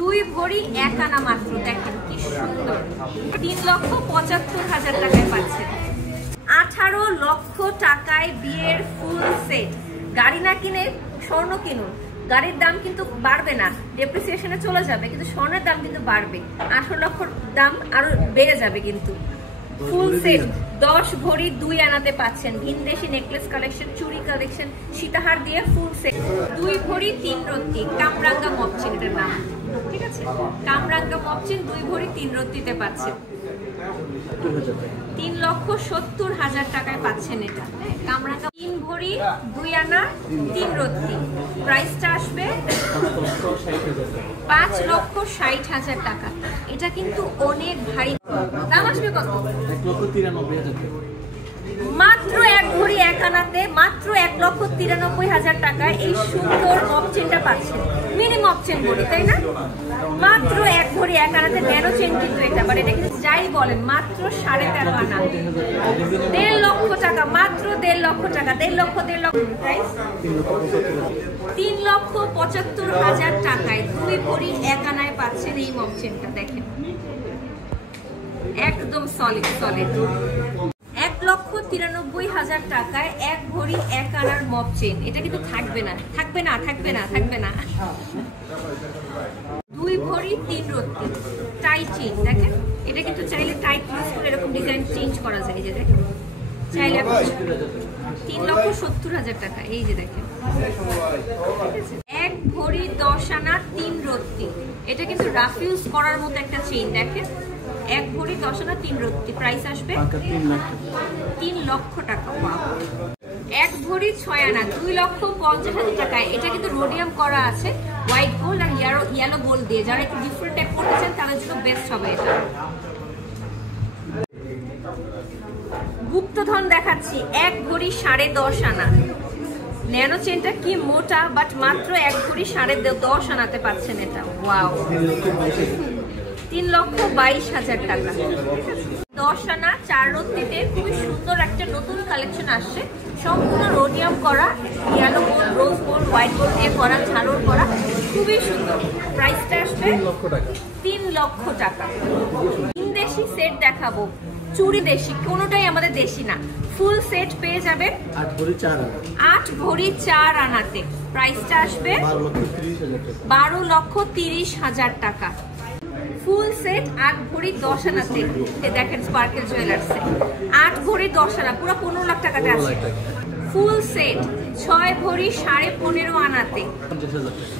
2 ভরি 1 আনা মাত্র, দেখেন কি সুন্দর। 3,75,000 টাকায় পাচ্ছেন। 18 লক্ষ টাকায় বিয়ের ফুল সেট। গাড়ি না কিনে স্বর্ণ কিনুন, গাড়ির দাম কিন্তু বাড়বে না, ডেপ্রিসিয়েশনে চলে যাবে, কিন্তু স্বর্ণের দাম কিন্তু বাড়বে। 18 লক্ষ দাম আরো বেড়ে যাবে কিন্তু। ফুল সেট 10 ভরি 2 আনাতে পাচ্ছেন। ভিনদেশি নেকলেস কালেকশন, চুড়ি কালেকশন, সীতাহার দিয়ে ফুল সেট। 2 ভরি 3 রত্তি, কামরাঙ্গা মপচিন এর নাম, ঠিক আছে? কামরাঙ্গা মপচিন 2 ভরি 3 রত্তিতে পাচ্ছেন। 3,70,000 টাকায় পাচ্ছেন এটা। কামরাঙ্গা 3 ভরি 2 আনা 3 রত্তি, প্রাইসটা আসবে 5,60,000 টাকা। এটা কিন্তু অনেক ভারী। দাম আসবে কত? 1,93,000 টাকা। মাত্র 1 ভরি 1 আনাতে মাত্র 1,93,000 টাকায় এই সুন্দর মপচেনটা পাচ্ছেন। মিনি মপচেন বলি, তাই না? মাত্র 1 ভরি 1 আনাতে ন্যানো চেন কিন্তু এটা, মানে এটা কিন্তু যাই বলেন মাত্র 13.5 আনা, 1.5 লক্ষ টাকা, মাত্র 1.5 লক্ষ টাকা। 1.5 লক্ষ প্রাইস 3,75,000 টাকায় 2 ভরি 1 আনায় পাচ্ছেন এই মপচেনটা। দেখেন একদম সলিড। 1,93,000 টাকায় 1 ভরি 1 আনার মপ চেন। এটা কিন্তু থাকবে না। 2 ভরি 3 রত্তি টাই চেন। দেখেন এটা কিন্তু চাইলে টাইট ইউজ করে এরকম ডিজাইন চেঞ্জ করা যায়। এই যে দেখেন, চাইলে 3,70,000 টাকা। এই যে দেখেন 1 ভরি 10 আনা 3 রত্তি। এটা কিন্তু রাফ ইউজ করার মতো একটা চেইন। দেখেন 1 ভরি 10 আনা 3 রত্তি, প্রাইস আসবে 3 লক্ষ টাকা। 1 ভরি 6 আনা 2,50,000 টাকায়। এটা কিন্তু রোডিয়াম করা আছে, হোয়াইট গোল্ড আর ইয়েলো গোল্ড দিয়ে। যারা একটু ডিফারেন্ট টাইপ করতে চান তাদের জন্য বেস্ট হবে এটা। গুপ্তধন দেখাচ্ছি, 1 ভরি 10.5 আনা। ন্যানো চেনটা কি মোটা, বাট মাত্র 1 ভরি 10.5 আনাতে পাচ্ছেন এটা। ওয়াও, 3,22,000 টাকা। 10 আনা 4 রত্তিতে খুবই সুন্দর একটা নতুন কালেকশন আসছে, সম্পূর্ণ রোডিয়াম করা, yellow gold, rose gold, white gold দিয়ে করা, ঝালর করা, খুবই সুন্দর। প্রাইসটা আসবে 3 লক্ষ টাকা। ভিনদেশি সেট দেখাবো, চুড়ি দেশি, কোনোটাই আমাদের দেশি না। ফুল সেট পেয়ে যাবে 8 ভরি 4 আনাতে। প্রাইসটা আসবে 12,30,000 টাকা। ফুল সেট 8 ভরি 10 আনাতে। দেখেন স্পার্কেল জুয়েলার্সে 8 ভরি 10 আনা, পুরো 15 লাখ টাকাতে আছে। ফুল সেট 6 ভরি 15.5 আনাতে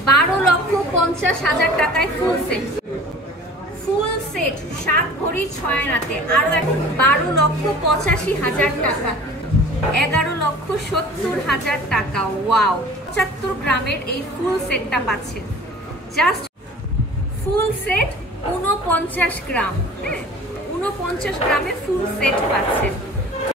12,50,000 টাকায় ফুল সেট। ফুল সেট 7 ভরি 6 আনাতে আরো 12,85,000 টাকা, 11,70,000 টাকা। ওয়াও, 75 গ্রামের এই ফুল সেটটা পাচ্ছেন। জাস্ট ফুল সেট 49 গ্রাম, 49 গ্রামে ফুল সেট পাচ্ছেন।